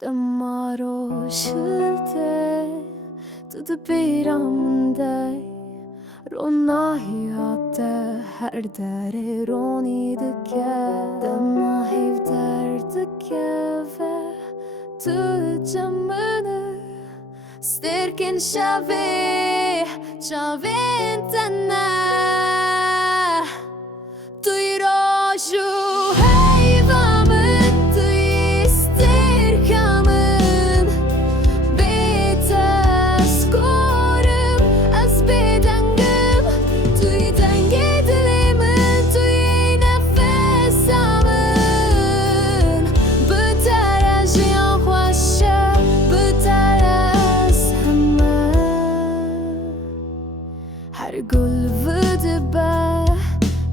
Damaro shulte tudu piramde Ronahi hatte her dere roni dike Damma hiv derdike ve tu camını Styrken Chave tenna Tu iroju hejvamın Tu istyrkamın Betes korum az bedengim Tu denge dilimin Tu nefesamın Bıtara jiyan hoşa Bıtara Her gulvede be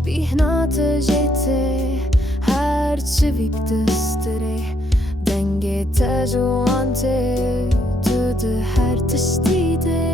bihna tejete her çivik dıstere denge tejuante tudu her tiştide